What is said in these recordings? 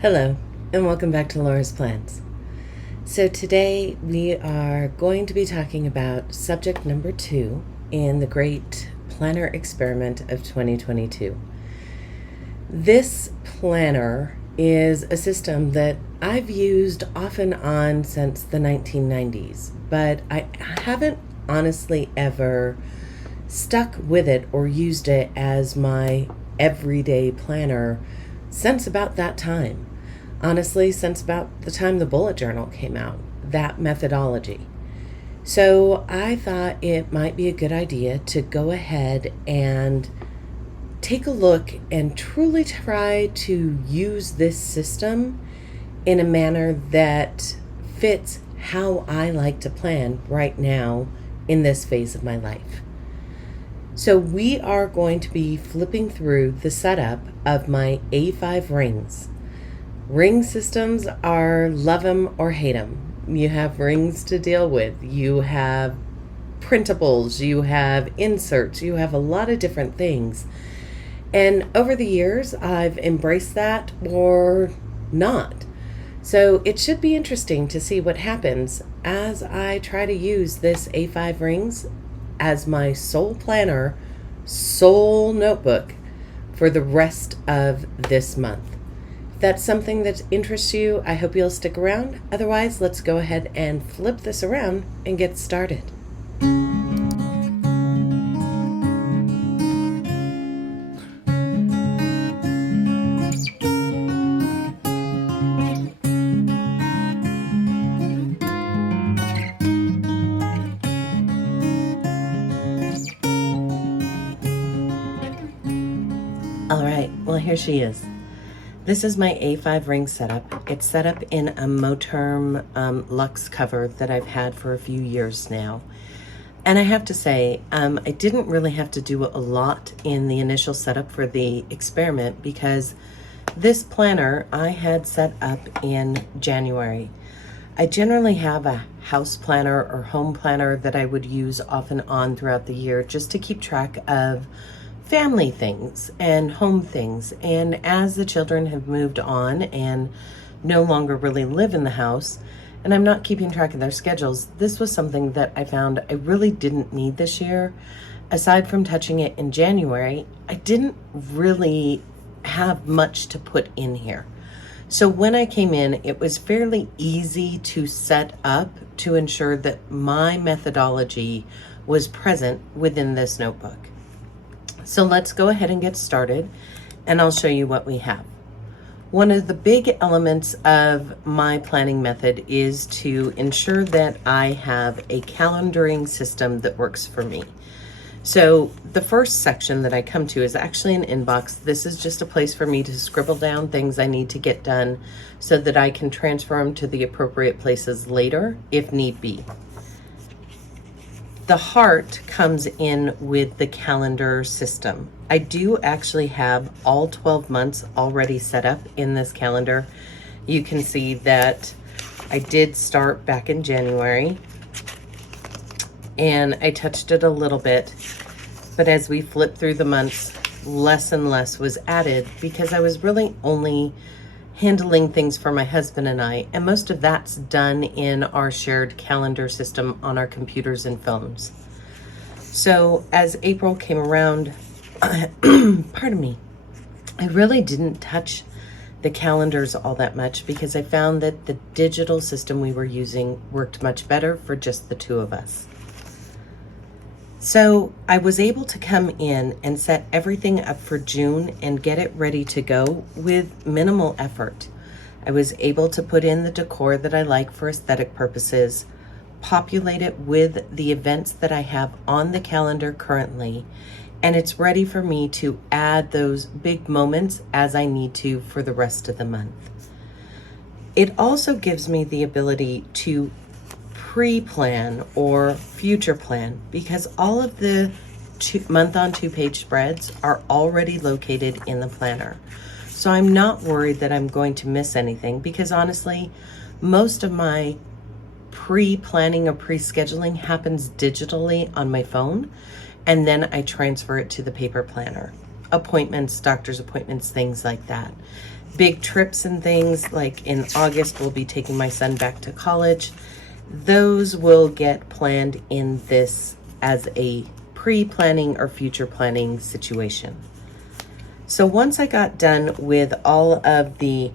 Hello, and welcome back to Laura's Plans. So, today we are going to be talking about subject number 2 in the Great Planner Experiment of 2022. This planner is a system that I've used off and on since the 1990s, but I haven't honestly ever stuck with it or used it as my everyday planner since about that time. Honestly, since about the time the bullet journal came out, that methodology. So I thought it might be a good idea to go ahead and take a look and truly try to use this system in a manner that fits how I like to plan right now in this phase of my life. So we are going to be flipping through the setup of my A5 rings. Ring systems are love 'em or hate 'em. You have rings to deal with. You have printables, you have inserts, you have a lot of different things. And over the years, I've embraced that or not. So it should be interesting to see what happens as I try to use this A5 rings as my sole planner, sole notebook for the rest of this month. If that's something that interests you, I hope you'll stick around. Otherwise, let's go ahead and flip this around and get started. All right, well, here she is. This is my A5 ring setup. It's set up in a Moterm Luxe cover that I've had for a few years now. And I have to say, I didn't really have to do a lot in the initial setup for the experiment because this planner I had set up in January. I generally have a house planner or home planner that I would use off and on throughout the year just to keep track of family things and home things. And as the children have moved on and no longer really live in the house, and I'm not keeping track of their schedules, this was something that I found I really didn't need this year. Aside from touching it in January, I didn't really have much to put in here. So when I came in, it was fairly easy to set up to ensure that my methodology was present within this notebook. So let's go ahead and get started, and I'll show you what we have. One of the big elements of my planning method is to ensure that I have a calendaring system that works for me. So the first section that I come to is actually an inbox. This is just a place for me to scribble down things I need to get done so that I can transfer them to the appropriate places later if need be. The heart comes in with the calendar system. I do actually have all 12 months already set up in this calendar. You can see that I did start back in January and I touched it a little bit, but as we flipped through the months, less and less was added because I was really only handling things for my husband and I, and most of that's done in our shared calendar system on our computers and phones. So as April came around, pardon me, I really didn't touch the calendars all that much because I found that the digital system we were using worked much better for just the two of us. So I was able to come in and set everything up for June and get it ready to go with minimal effort. I was able to put in the decor that I like for aesthetic purposes, populate it with the events that I have on the calendar currently, and it's ready for me to add those big moments as I need to for the rest of the month. It also gives me the ability to pre-plan or future plan because all of the month on 2-page spreads are already located in the planner. So I'm not worried that I'm going to miss anything because honestly, most of my pre-planning or pre-scheduling happens digitally on my phone, and then I transfer it to the paper planner. appointments, doctor's appointments, things like that. Big trips and things, like in August, we'll be taking my son back to college. Those will get planned in this as a pre-planning or future planning situation. So once I got done with all of the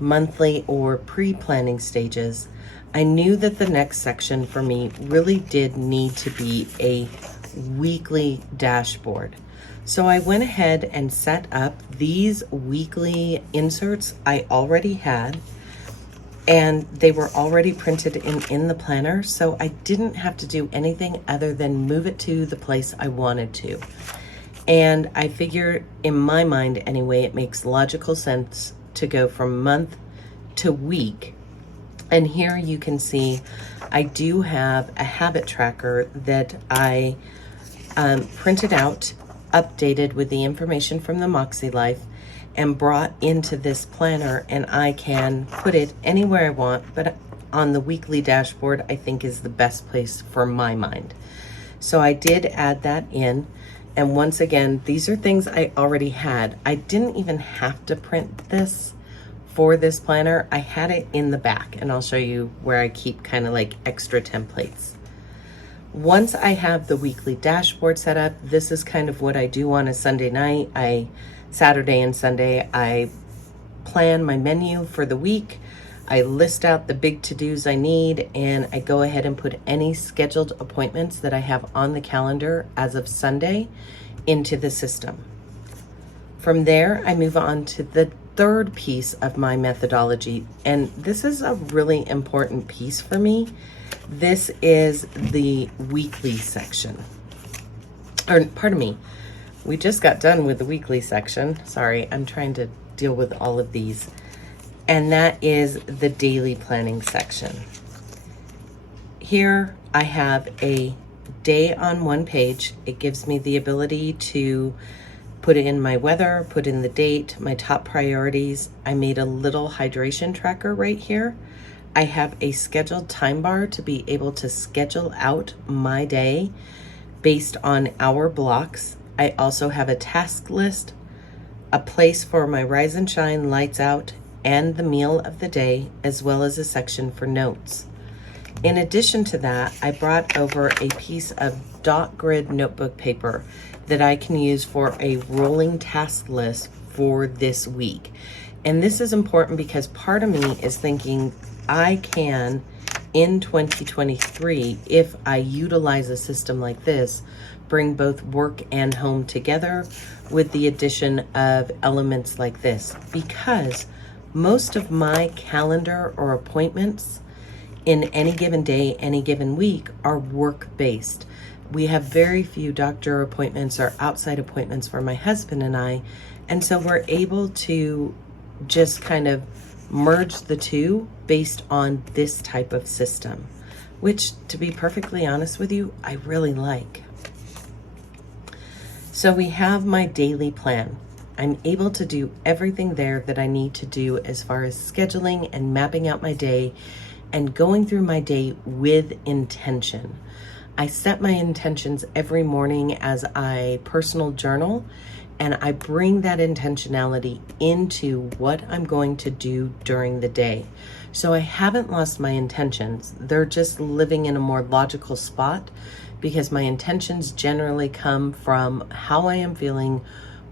monthly or pre-planning stages, I knew that the next section for me really did need to be a weekly dashboard. So I went ahead and set up these weekly inserts I already had, and they were already printed in the planner, so I didn't have to do anything other than move it to the place I wanted to. And I figure, in my mind anyway, it makes logical sense to go from month to week. And here you can see I do have a habit tracker that I printed out, updated with the information from the Moxie Life, and brought into this planner, and I can put it anywhere I want, but on the weekly dashboard I think is the best place for my mind. So I did add that in, and once again, these are things I already had. I didn't even have to print this for this planner. I had it in the back, and I'll show you where I keep kind of like extra templates. Once I have the weekly dashboard set up, this is kind of what I do on a Sunday night. Saturday and Sunday, I plan my menu for the week. I list out the big to-dos I need, and I go ahead and put any scheduled appointments that I have on the calendar as of Sunday into the system. From there, I move on to the third piece of my methodology, and this is a really important piece for me. This is the weekly section. Or, pardon me, we just got done with the weekly section. Sorry, I'm trying to deal with all of these. And that is the daily planning section. Here I have a day on one page. It gives me the ability to put in my weather, put in the date, my top priorities. I made a little hydration tracker right here. I have a scheduled time bar to be able to schedule out my day based on hour blocks. I also have a task list, a place for my Rise and Shine lights out and the meal of the day, as well as a section for notes. In addition to that, I brought over a piece of dot grid notebook paper that I can use for a rolling task list for this week. And this is important because part of me is thinking I can, in 2023, if I utilize a system like this, bring both work and home together with the addition of elements like this, because most of my calendar or appointments in any given day, any given week are work-based. We have very few doctor appointments or outside appointments for my husband and I, and so we're able to just kind of merge the two based on this type of system, which, to be perfectly honest with you, I really like. So we have my daily plan. I'm able to do everything there that I need to do as far as scheduling and mapping out my day and going through my day with intention. I set my intentions every morning as I personal journal, and I bring that intentionality into what I'm going to do during the day. So I haven't lost my intentions. They're just living in a more logical spot because my intentions generally come from how I am feeling,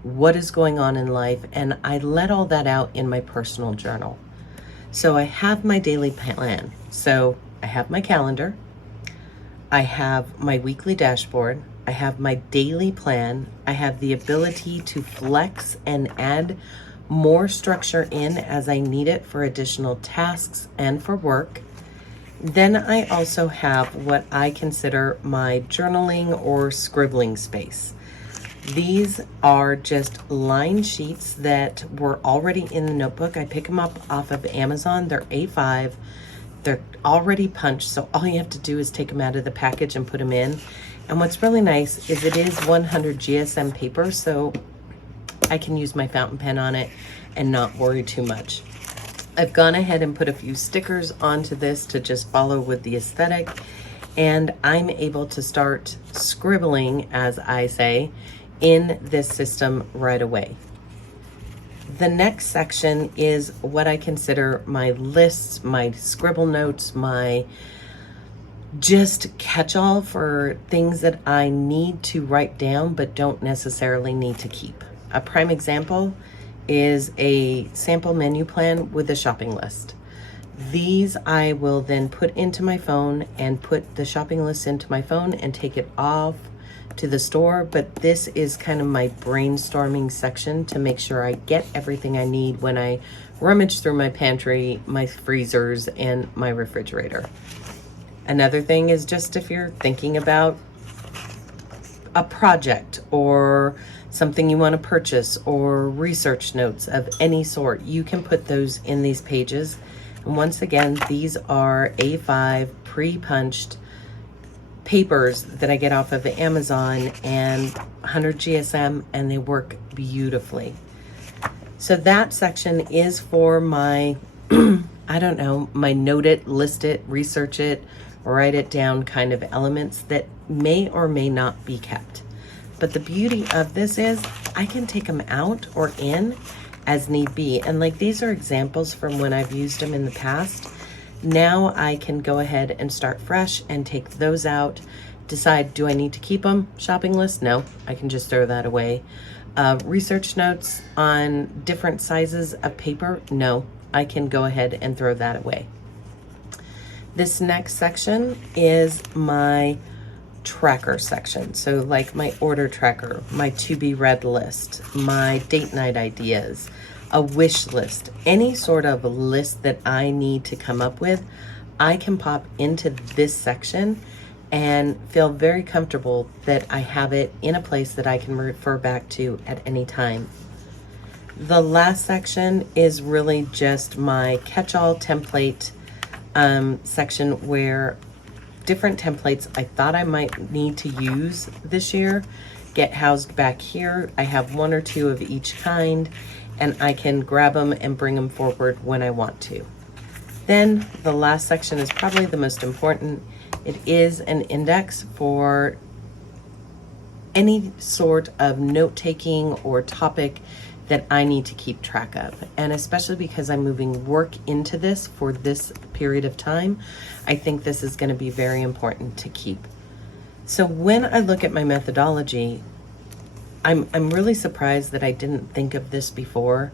what is going on in life, and I let all that out in my personal journal. So I have my daily plan. So I have my calendar, I have my weekly dashboard, I have my daily plan, I have the ability to flex and add more structure in as I need it for additional tasks and for work. Then I also have what I consider my journaling or scribbling space. These are just line sheets that were already in the notebook. I pick them up off of Amazon. They're A5. They're already punched, so all you have to do is take them out of the package and put them in. And what's really nice is it is 100 GSM paper, so I can use my fountain pen on it and not worry too much. I've gone ahead and put a few stickers onto this to just follow with the aesthetic, and I'm able to start scribbling, as I say, in this system right away. The next section is what I consider my lists, my scribble notes, my just catch-all for things that I need to write down but don't necessarily need to keep. A prime example is a sample menu plan with a shopping list. These I will then put into my phone and put the shopping list into my phone and take it off to the store, but this is kind of my brainstorming section to make sure I get everything I need when I rummage through my pantry, my freezers, and my refrigerator. Another thing is just if you're thinking about a project or something you want to purchase or research notes of any sort, you can put those in these pages. And once again, these are A5 pre-punched papers that I get off of Amazon and 100 GSM, and they work beautifully. So that section is for my, I don't know, my note it, list it, research it, write it down kind of elements that may or may not be kept. But the beauty of this is I can take them out or in as need be. And like these are examples from when I've used them in the past. Now I can go ahead and start fresh and take those out, decide, do I need to keep them? Shopping list? No, I can just throw that away. Research notes on different sizes of paper? No, I can go ahead and throw that away. This next section is my tracker section. So like my order tracker, my to be read list, my date night ideas, a wish list, any sort of list that I need to come up with, I can pop into this section and feel very comfortable that I have it in a place that I can refer back to at any time. The last section is really just my catch-all template section where different templates I thought I might need to use this year get housed back here. I have one or two of each kind, and I can grab them and bring them forward when I want to. Then the last section is probably the most important. It is an index for any sort of note-taking or topic that I need to keep track of. And especially because I'm moving work into this for this period of time, I think this is going to be very important to keep. So when I look at my methodology, I'm really surprised that I didn't think of this before,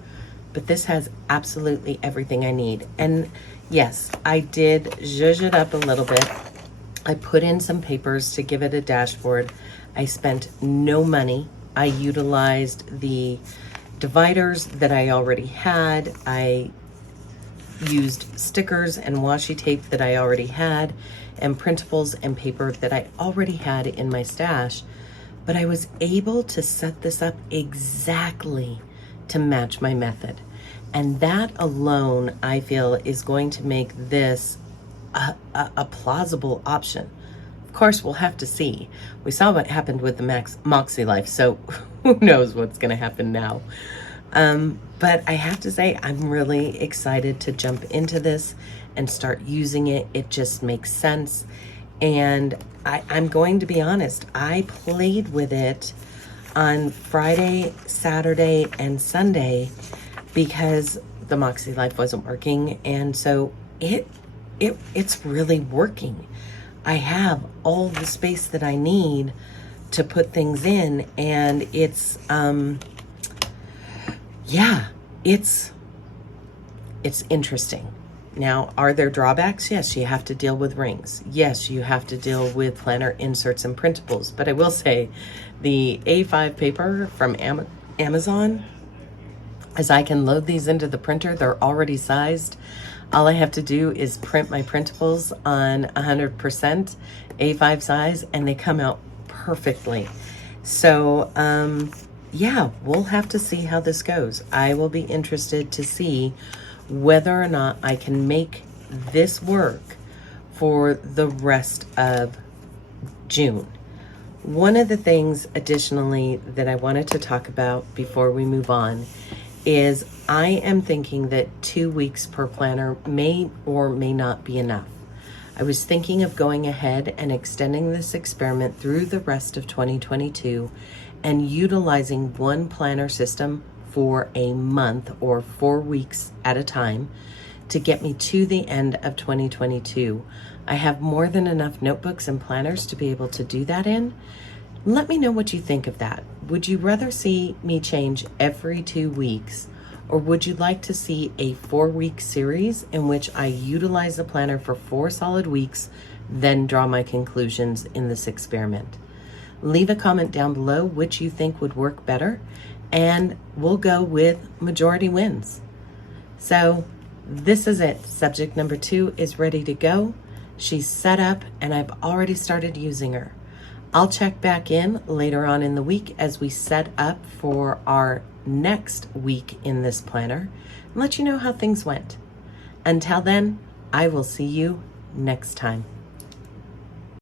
but this has absolutely everything I need. And yes, I did zhuzh it up a little bit. I put in some papers to give it a dashboard. I spent no money. I utilized the dividers that I already had. I used stickers and washi tape that I already had and printables and paper that I already had in my stash. But I was able to set this up exactly to match my method. And that alone, I feel, is going to make this a plausible option. Of course, we'll have to see. We saw what happened with the Moxie Life, so who knows what's going to happen now. But I have to say, I'm really excited to jump into this and start using it. It just makes sense. And I'm going to be honest, I played with it on Friday, Saturday, and Sunday because the Moxie Life wasn't working. And so it's really working. I have all the space that I need to put things in, and it's interesting. Now, are there drawbacks? Yes, you have to deal with rings. Yes, you have to deal with planner inserts and printables. But I will say the A5 paper from Amazon, as I can load these into the printer, they're already sized. All I have to do is print my printables on 100% A5 size, and they come out perfectly. So, yeah, we'll have to see how this goes. I will be interested to see whether or not I can make this work for the rest of June. One of the things additionally that I wanted to talk about before we move on is I am thinking that 2 weeks per planner may or may not be enough. I was thinking of going ahead and extending this experiment through the rest of 2022 and utilizing one planner system for a month or 4 weeks at a time to get me to the end of 2022. I have more than enough notebooks and planners to be able to do that in. Let me know what you think of that. Would you rather see me change every 2 weeks, or would you like to see a 4-week series in which I utilize the planner for 4 solid weeks, then draw my conclusions in this experiment? Leave a comment down below which you think would work better, and we'll go with majority wins. So this is it. Subject number 2 is ready to go. She's set up and I've already started using her. I'll check back in later on in the week as we set up for our next week in this planner and let you know how things went. Until then, I will see you next time.